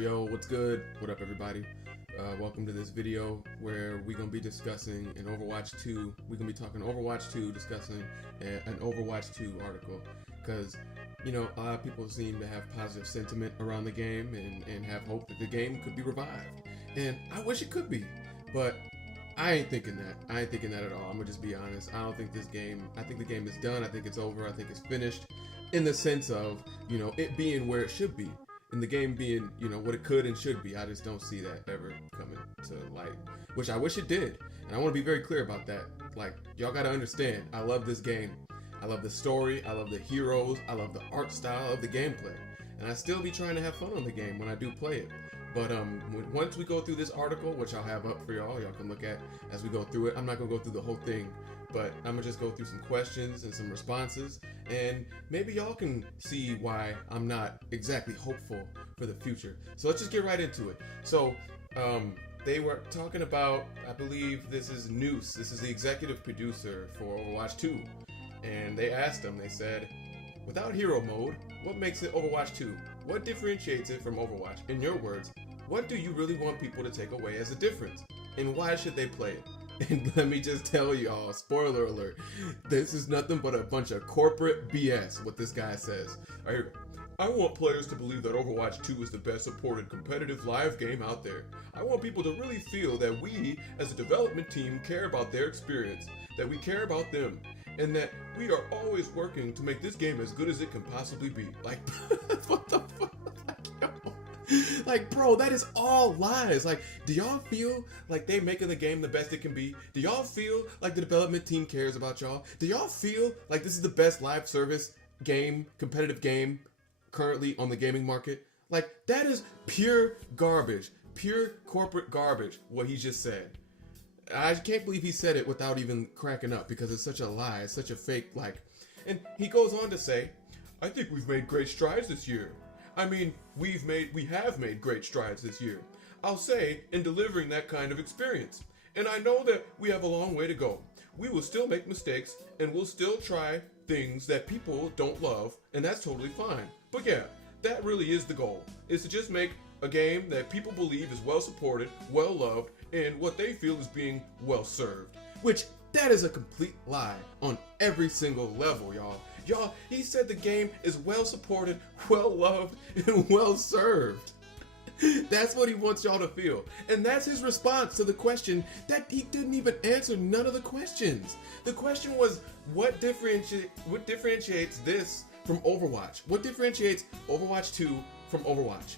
Yo, what's good? What up, everybody? Welcome to this video where we're going to be discussing an Overwatch 2. We're going to be talking Overwatch 2, discussing an Overwatch 2 article. Because, a lot of people seem to have positive sentiment around the game and have hope that the game could be revived. And I wish it could be, but I ain't thinking that. I ain't thinking that at all. I'm going to just be honest. I don't think this game, I think the game is done. I think it's over. I think it's finished in the sense of, it being where it should be. And the game being, what it could and should be. I just don't see that ever coming to light, which I wish it did. And I want to be very clear about that. Like, y'all got to understand, I love this game. I love the story. I love the heroes. I love the art style of the gameplay. And I still be trying to have fun on the game when I do play it. But once we go through this article, which I'll have up for y'all can look at as we go through it. I'm not going to go through the whole thing, but I'm going to just go through some questions and some responses. And maybe y'all can see why I'm not exactly hopeful for the future. So let's just get right into it. So they were talking about, I believe this is Noose. This is the executive producer for Overwatch 2. And they asked him, they said, without hero mode, what makes it Overwatch 2? What differentiates it from Overwatch? In your words, what do you really want people to take away as a difference? And why should they play it? And let me just tell y'all, spoiler alert, this is nothing but a bunch of corporate BS, what this guy says. All right, I want players to believe that Overwatch 2 is the best supported competitive live game out there. I want people to really feel that we, as a development team, care about their experience, that we care about them, and that we are always working to make this game as good as it can possibly be. Like, what the fuck? Like, bro, that is all lies. Like, do y'all feel like they making the game the best it can be? Do y'all feel like the development team cares about y'all? Do y'all feel like this is the best live service game, competitive game currently on the gaming market? Like, that is pure garbage, pure corporate garbage, what he just said. I can't believe he said it without even cracking up because it's such a lie, it's such a fake, and he goes on to say, I think we've made great strides this year. I mean, we have made great strides this year. I'll say, in delivering that kind of experience. And I know that we have a long way to go. We will still make mistakes, and we'll still try things that people don't love, and that's totally fine. But yeah, that really is the goal, is to just make a game that people believe is well supported, well loved, and what they feel is being well served. Which, that is a complete lie on every single level, y'all. Y'all, he said the game is well supported, well loved, and well served. That's what he wants y'all to feel. And that's his response to the question that he didn't even answer none of the questions. The question was, what differentiates this from Overwatch? What differentiates Overwatch 2 from Overwatch?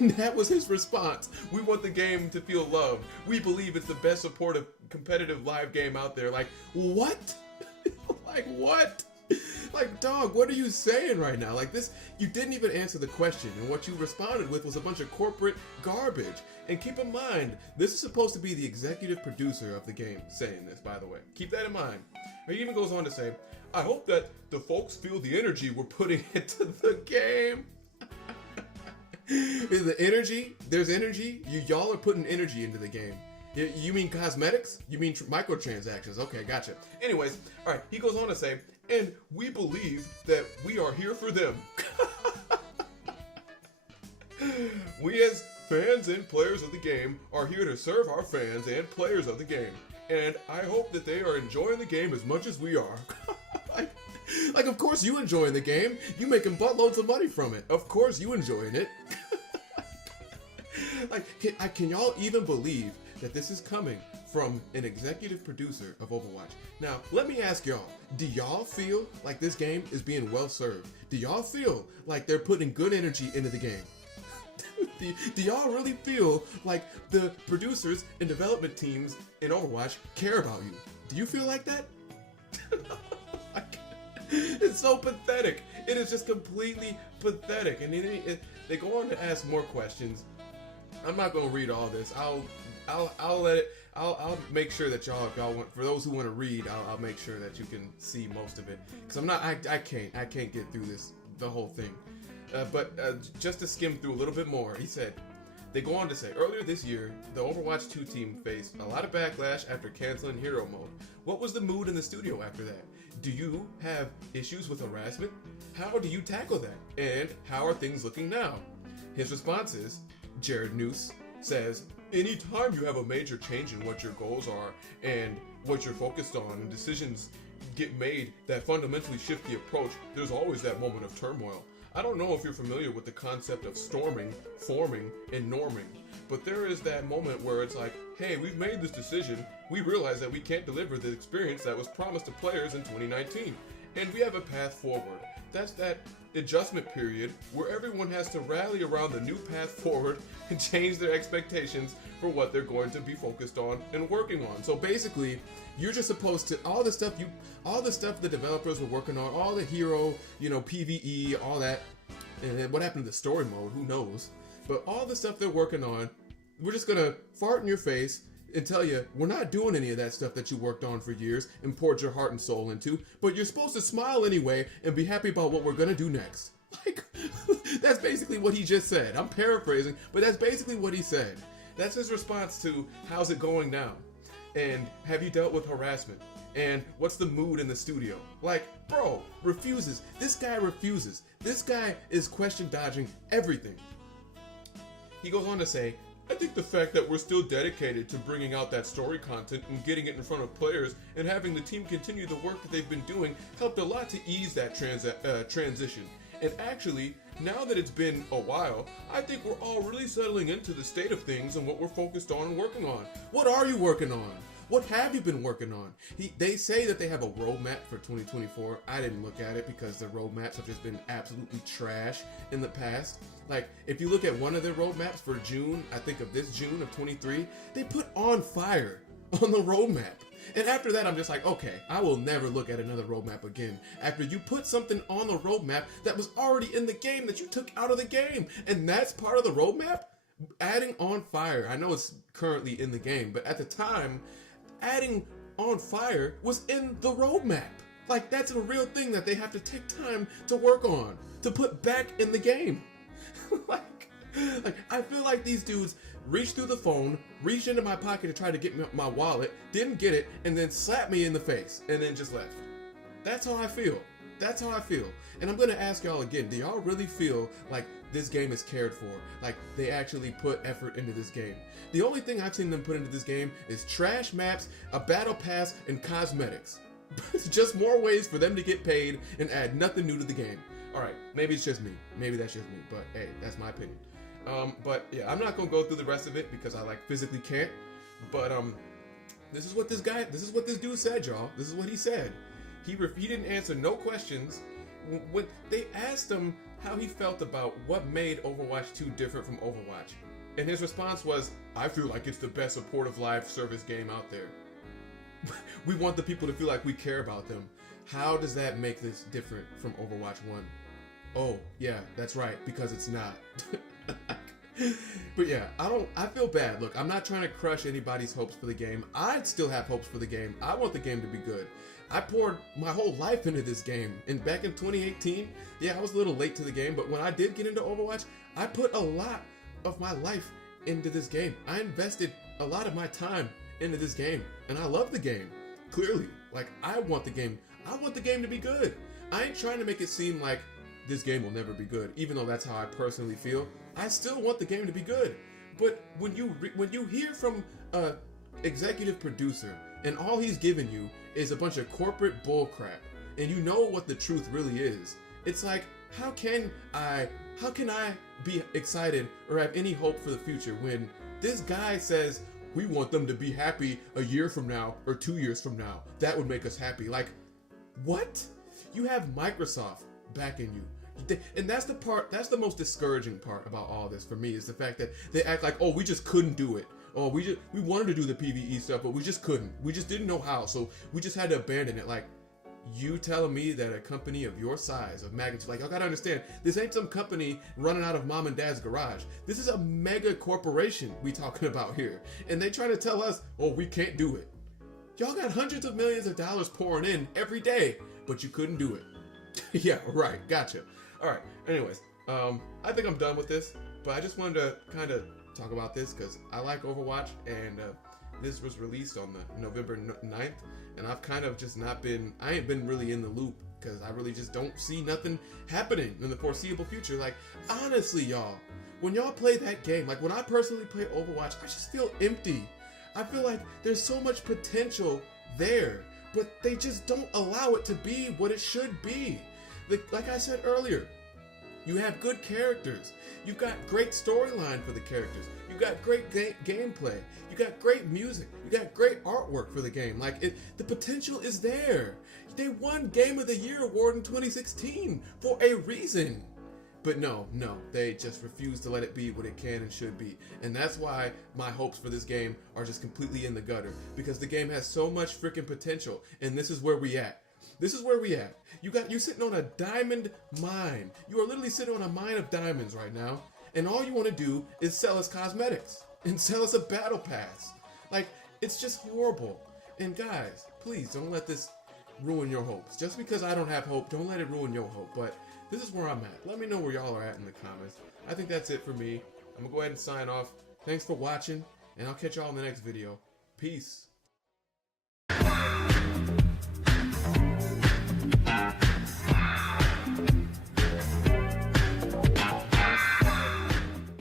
And that was his response. We want the game to feel loved. We believe it's the best supportive, competitive live game out there. Like, what? Like, what? Like, dog, what are you saying right now? Like, this, you didn't even answer the question, and what you responded with was a bunch of corporate garbage. And keep in mind, this is supposed to be the executive producer of the game saying this, by the way. Keep that in mind. He even goes on to say, I hope that the folks feel the energy we're putting into the game. Is the energy? There's energy? Y'all are putting energy into the game. You mean cosmetics? You mean microtransactions? Okay, gotcha. Anyways, all right, he goes on to say, and we believe that we are here for them. We as fans and players of the game are here to serve our fans and players of the game. And I hope that they are enjoying the game as much as we are. Like, of course you enjoying the game. You making buttloads of money from it. Of course you enjoying it. Like, can y'all even believe that this is coming from an executive producer of Overwatch? Now, let me ask y'all, do y'all feel like this game is being well served? Do y'all feel like they're putting good energy into the game? Do y'all really feel like the producers and development teams in Overwatch care about you? Do you feel like that? It's so pathetic. It is just completely pathetic. And they go on to ask more questions. I'm not going to read all this. I'll let it. I'll make sure that y'all, if y'all want, for those who want to read, I'll make sure that you can see most of it. Because I can't get through the whole thing. But just to skim through a little bit more, he said, they go on to say, earlier this year, the Overwatch 2 team faced a lot of backlash after canceling hero mode. What was the mood in the studio after that? Do you have issues with harassment? How do you tackle that? And how are things looking now? His response is, Jared Noose says, anytime you have a major change in what your goals are and what you're focused on and decisions get made that fundamentally shift the approach, there's always that moment of turmoil. I don't know if you're familiar with the concept of storming, forming, and norming, but there is that moment where it's like, hey, we've made this decision, we realize that we can't deliver the experience that was promised to players in 2019, and we have a path forward. That's that adjustment period where everyone has to rally around the new path forward and change their expectations for what they're going to be focused on and working on. So basically, you're just supposed to, all the stuff the developers were working on, all the hero, PvE, all that, and then what happened to the story mode, who knows? But all the stuff they're working on, we're just gonna fart in your face and tell you, we're not doing any of that stuff that you worked on for years and poured your heart and soul into, but you're supposed to smile anyway and be happy about what we're gonna do next. Like, that's basically what he just said. I'm paraphrasing, but that's basically what he said. That's his response to, how's it going now? And have you dealt with harassment? And what's the mood in the studio? Like, bro, refuses. This guy refuses. This guy is question dodging everything. He goes on to say, I think the fact that we're still dedicated to bringing out that story content and getting it in front of players and having the team continue the work that they've been doing helped a lot to ease that transition. And actually, now that it's been a while, I think we're all really settling into the state of things and what we're focused on and working on. What are you working on? What have you been working on? They say that they have a roadmap for 2024. I didn't look at it because the roadmaps have just been absolutely trash in the past. Like, if you look at one of their roadmaps for June, I think of this June of 23, they put On Fire on the roadmap. And after that, I'm just like, okay, I will never look at another roadmap again. After you put something on the roadmap that was already in the game that you took out of the game, and that's part of the roadmap? Adding On Fire, I know it's currently in the game, but at the time, adding On Fire was in the roadmap. Like, that's a real thing that they have to take time to work on, to put back in the game. like, I feel like these dudes reached through the phone, reached into my pocket to try to get my wallet, didn't get it, and then slapped me in the face, and then just left. That's how I feel. That's how I feel. And I'm gonna ask y'all again, do y'all really feel like this game is cared for? Like, they actually put effort into this game? The only thing I've seen them put into this game is trash maps, a battle pass, and cosmetics. It's just more ways for them to get paid and add nothing new to the game. Alright, maybe it's just me. Maybe that's just me, but hey, that's my opinion. But yeah, I'm not gonna go through the rest of it because I physically can't. But this is what this dude said, y'all. This is what he said. He didn't answer no questions. When they asked him how he felt about what made Overwatch 2 different from Overwatch, and his response was, I feel like it's the best supportive live service game out there. We want the people to feel like we care about them. How does that make this different from Overwatch 1? Oh, yeah, that's right, because it's not. But yeah, I feel bad. Look, I'm not trying to crush anybody's hopes for the game. I still have hopes for the game. I want the game to be good. I poured my whole life into this game. And back in 2018, yeah, I was a little late to the game, but when I did get into Overwatch, I put a lot of my life into this game. I invested a lot of my time into this game, and I love the game. Clearly, like, I want the game to be good. I ain't trying to make it seem like this game will never be good, even though that's how I personally feel. I still want the game to be good. But when you hear from a executive producer and all he's giving you is a bunch of corporate bullcrap, and you know what the truth really is, it's like, how can I be excited or have any hope for the future when this guy says we want them to be happy a year from now or 2 years from now? That would make us happy. Like, what? You have Microsoft backing you. And that's the most discouraging part about all this for me, is the fact that they act like, oh, we just couldn't do it. Oh, we wanted to do the PvE stuff, but we just couldn't. We just didn't know how, so we just had to abandon it. Like, you telling me that a company of your size, of magnitude, like, y'all gotta understand, this ain't some company running out of mom and dad's garage. This is a mega corporation we talking about here. And they try to tell us, oh, we can't do it. Y'all got hundreds of millions of dollars pouring in every day, but you couldn't do it. Yeah, right, gotcha. Alright, anyways, I think I'm done with this, but I just wanted to kind of talk about this because I like Overwatch, and this was released on the November 9th, and I've kind of just I ain't been really in the loop because I really just don't see nothing happening in the foreseeable future. Like, honestly, y'all, when y'all play that game, like when I personally play Overwatch, I just feel empty. I feel like there's so much potential there, but they just don't allow it to be what it should be. Like I said earlier, you have good characters. You've got great storyline for the characters. You got great gameplay. You got great music. You got great artwork for the game. Like, the potential is there. They won Game of the Year award in 2016 for a reason. But no, they just refuse to let it be what it can and should be. And that's why my hopes for this game are just completely in the gutter. Because the game has so much freaking potential. And this is where we at. This is where we at. You're sitting on a diamond mine. You are literally sitting on a mine of diamonds right now. And all you want to do is sell us cosmetics. And sell us a battle pass. Like, it's just horrible. And guys, please don't let this ruin your hopes. Just because I don't have hope, don't let it ruin your hope. But this is where I'm at. Let me know where y'all are at in the comments. I think that's it for me. I'm going to go ahead and sign off. Thanks for watching. And I'll catch y'all in the next video. Peace.